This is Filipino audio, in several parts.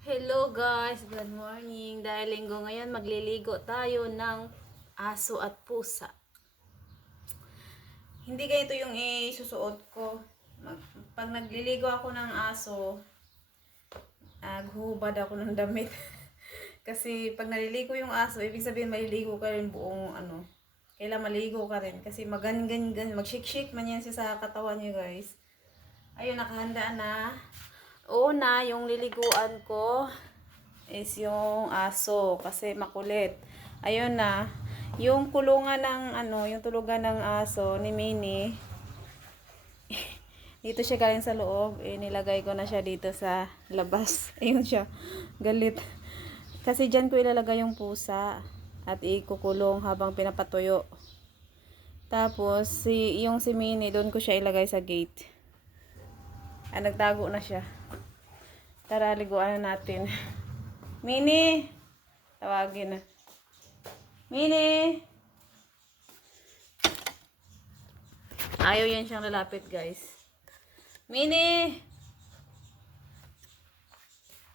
Hello guys, good morning. Dahil linggo ngayon, magliligo tayo ng aso at pusa. Hindi ganito yung isusuot ko. Pag nagliligo ako ng aso, huhubad ako ng damit. Kasi pag naliligo yung aso, ibig sabihin maliligo ka rin buong kailan maligo ka rin. Kasi mag-shake-shake man yan siya sa katawan niyo guys. Ayun, nakahanda na. Una, yung liliguan ko is yung aso kasi makulit. Ayun na. Yung kulungan ng yung tulugan ng aso ni Minnie. Dito siya galing sa loob. Nilagay ko na siya dito sa labas. Ayun siya. Galit. Kasi dyan ko ilalagay yung pusa at ikukulong habang pinapatuyo. Tapos yung si Minnie doon ko siya ilagay sa gate. Nagtago na siya. Tara, liguan na natin. Minnie! Tawagin na. Minnie! Ayaw yan siyang lalapit, guys. Minnie!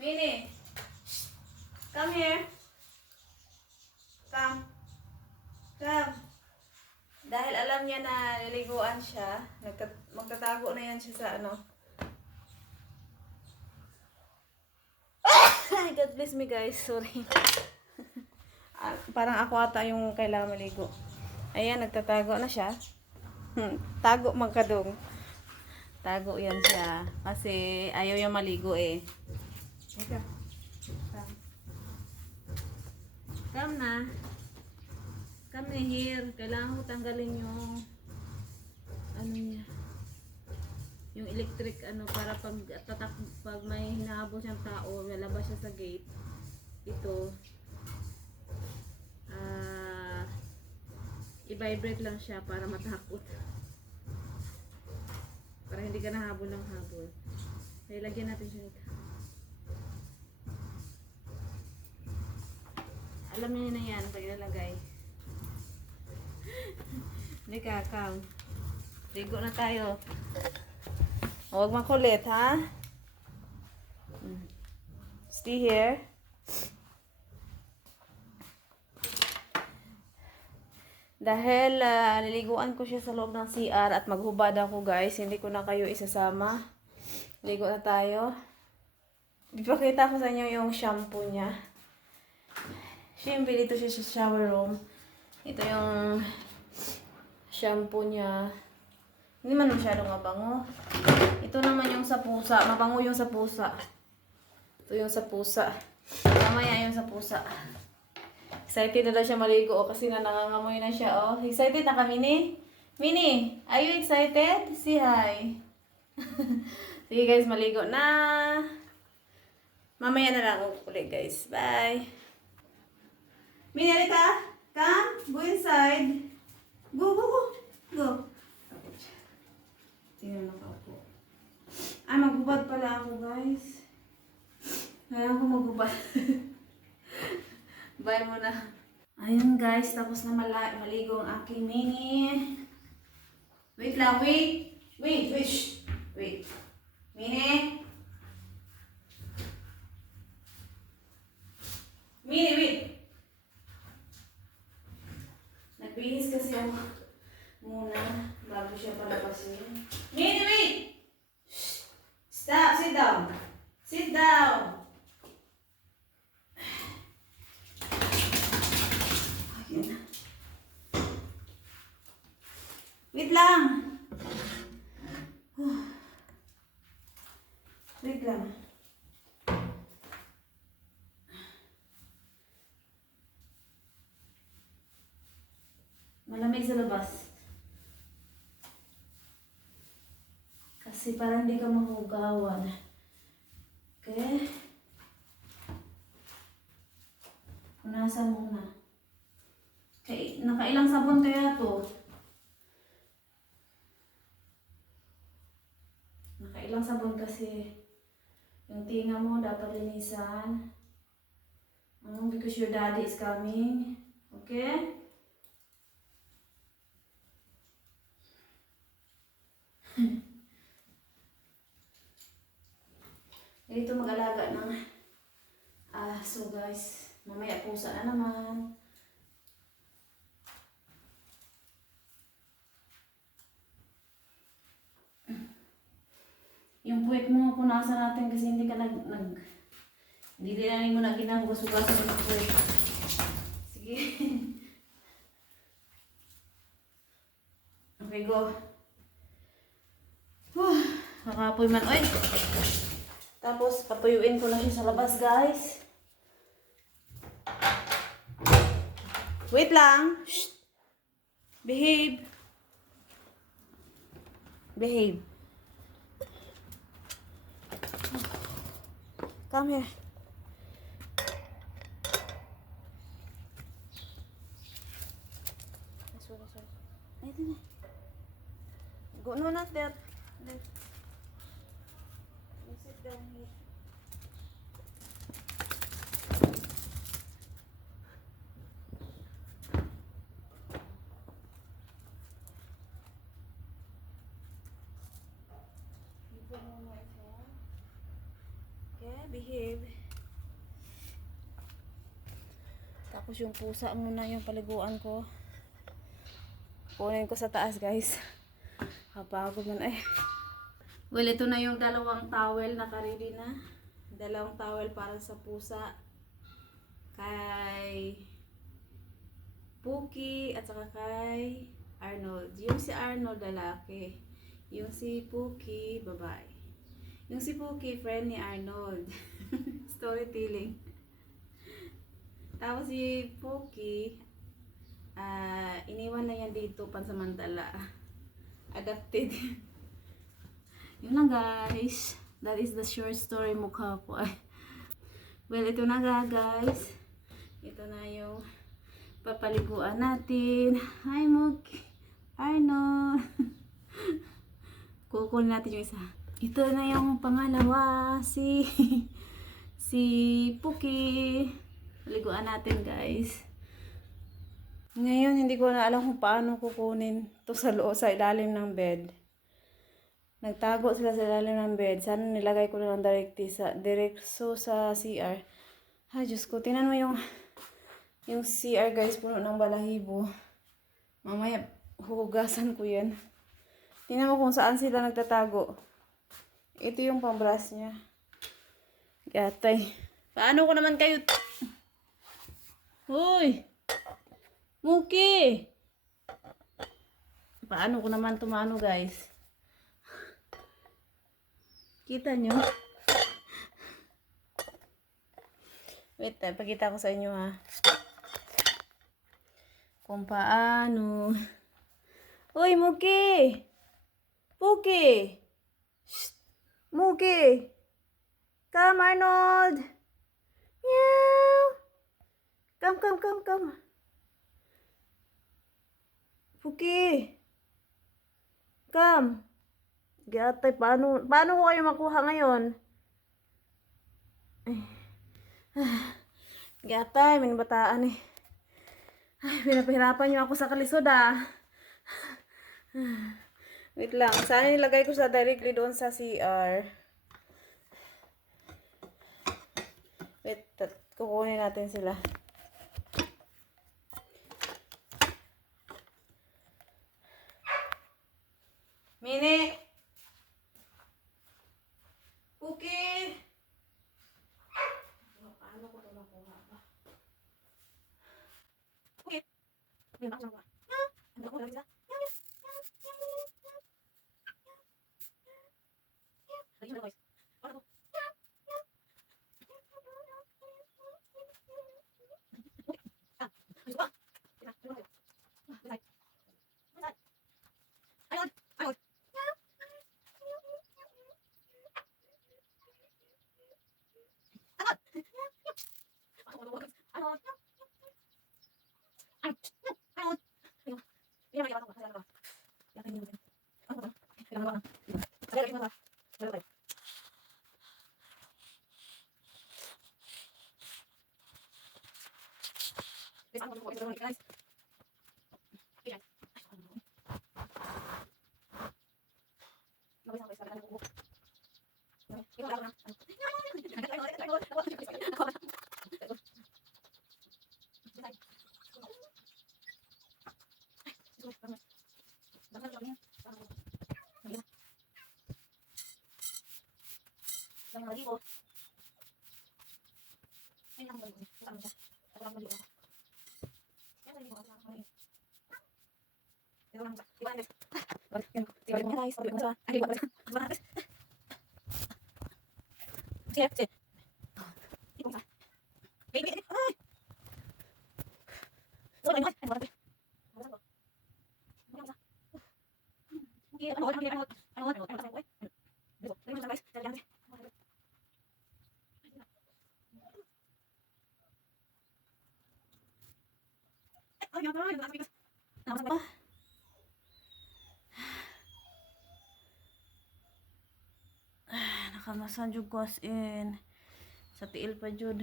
Minnie! Come here. Come. Come. Dahil alam niya na liliguan siya, magtatago na yan siya sa God bless me guys, sorry. Parang ako ata yung kailangan maligo. Ayan, nagtatago na siya. Tago magkadong. Tago yan siya. Kasi ayaw yung maligo eh. Ika. Come na. Come na here. Kailangan ko tanggalin yung niya. Yung electric para pag may hinahabol siyang tao, lalabas siya sa gate. Ito i-vibrate lang siya para matakot. Para hindi ka nahabol ng habol. Kaya lagyan natin siya nito. Alam niyo na yan pag ilalagay. Hindi ka, come. Ligo na tayo. Huwag makulit, ha? Stay here. Dahil niliguan ko siya sa loob ng CR at maghubad ako guys, hindi ko na kayo isasama. Ligo na tayo. Ipakita ko sa inyo yung shampoo niya. Siyempre dito siya sa shower room. Ito yung shampoo niya. Hindi man masyadong mabango. Ito naman yung sa pusa. Mabango yung sa pusa. Ito yung sa pusa. Mamaya yung sa pusa. Excited na daw siya maligo kasi nangangamoy na siya. Oh, excited na ka, Minnie? Minnie, are you excited? Say hi. Sige guys, maligo na. Mamaya na lang ulit guys. Bye. Minnie, alika. Come. Go inside. Go, go, go. Go. Tingnan na ako. Maghubad pala ako guys. Kaya ako maghubad. Bye muna. Ayun guys, tapos na maligo ang aking Minnie. Wait lang, wait. Wait. Wait. Minnie. Minnie, wait. Nagbihis kasi ako muna bago siya palabasin. Minnie, wait. Stop, sit down. Sit down. Wait lang. Wait lang. Malamig sa labas. Kasi parang hindi ka mahugawan. Okay? Punasan muna. Nakailang sabon kaya to? Nakailang sabon kasi yung tinga mo dapat linisan. Because your daddy is coming. Okay? Dito mag-alaga ng aso guys. Mamaya pusa na naman. Yung puwet mo, punasan natin kasi hindi ka hindi din mo na ginanggusugasan yung puwet. Sige. Okay, go. Nakapoy man. Oy! Tapos, patuyuin ko na siya sa labas, guys. Wait lang. Shh! Behave. Behave. Come here. Sorry. Ay, din. Go, no, not there. Then, you sit down here. Okay, behave. Tapos yung pusa muna yung paliguan ko. Kunin ko sa taas, guys. Kapagod man ay. Well, ito na yung dalawang towel naka-ready na. Dalawang towel para sa pusa. Kay Puki at saka kay Arnold. Yung si Arnold lalaki. Yung si Puki babae. Yung si Puki friend ni Arnold. Storytelling. Tapos si Puki iniwan na yan dito pansamantala. Adapted. Yun lang guys. That is the short story mukha ko. Well, ito na guys. Ito na yung papaliguan natin. Hi Muki. Arnold. Kukunin natin yung isa. Ito na yung pangalawa. Si Puki. Paliguan natin guys. Ngayon, hindi ko na alam kung paano kukunin to sa loob, sa ilalim ng bed. Nagtago sila sa ilalim ng bed. Sana nilagay ko na lang direkso sa CR. Ay, Diyos ko. Tingnan mo yung CR, guys. Puno ng balahibo. Mamaya, huhugasan ko yan. Tingnan mo kung saan sila nagtatago. Ito yung pambras niya. Gatay. Paano ko naman kayo... Hoy! Muki! Paano ko naman tumano guys? Kita nyo? Wait, pakita ko sa inyo ha. Kung paano. Hoy, Muki! Muki! Shh! Muki! Come, Arnold! Meow! Come. Puki! Come! Gatay, paano ko kayo makuha ngayon? Gatay, minabataan eh. Ay, pinapahirapan niyo ako sa kalisod ah. Wait lang, sana nilagay ko sa directly doon sa CR. Wait, kukunin natin sila. Mini! Puki! Paano ko ito nakuha ba? Puki! Hindi na ako nakuha. Ano ako nalang isa? Lagi mo na guys. Paano to? Ayos ba? Ayos. Guys. Nakamasan jud ko as in. Sa tiil pa jud.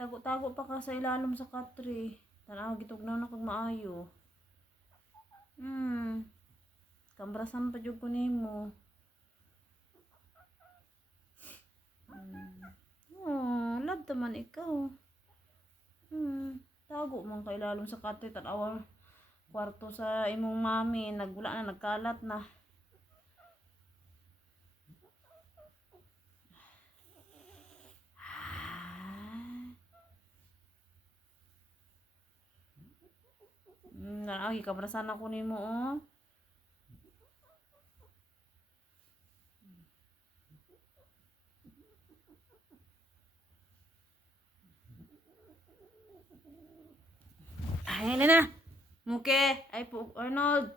Tago-tago pa ka sa ilalom sa katri. Tanaw gitugnaw na kag maayo. Kambrasan pa jud ko nimo. Oh, love taman ikaw. Tago man ka ilalom sa katri tanaw kwarto sa imong mami, nagwala na nagkalat na. Ay, kabrasan ako nimo oh. Ay, na. Muke, ay po Arnold.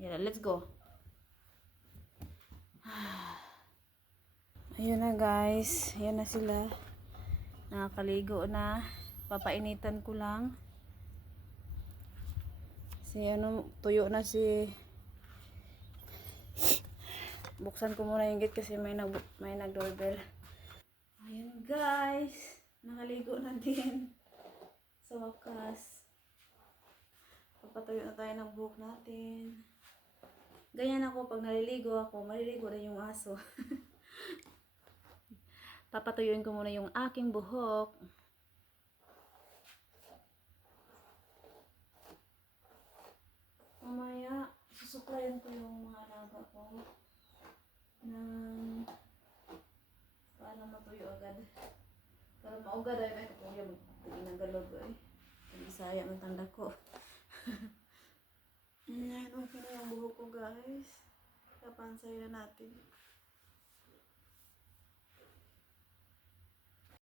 Yeah, let's go. Ayun na guys, ayun na sila. Nakakaligo na. Papainitan ko lang. Si ano, tuyo na si. Buksan ko muna yung gate kasi may nag-doorbell. Ayun guys, nakaligo na din. Sa wakas. Papatuyo na tayo ng buhok natin. Ganyan ako pag naliligo ako, maliligo rin yung aso. Papatuyuin ko muna yung aking buhok. Mamaya, susuklayan ko yung mga alaga ko ng para matuyo agad. Para maugad ay may kuya magtiging ng galog ay. Ang Bisaya ng tanda ko. Ayan, okay na yung buhok ko guys. Kapansay na natin.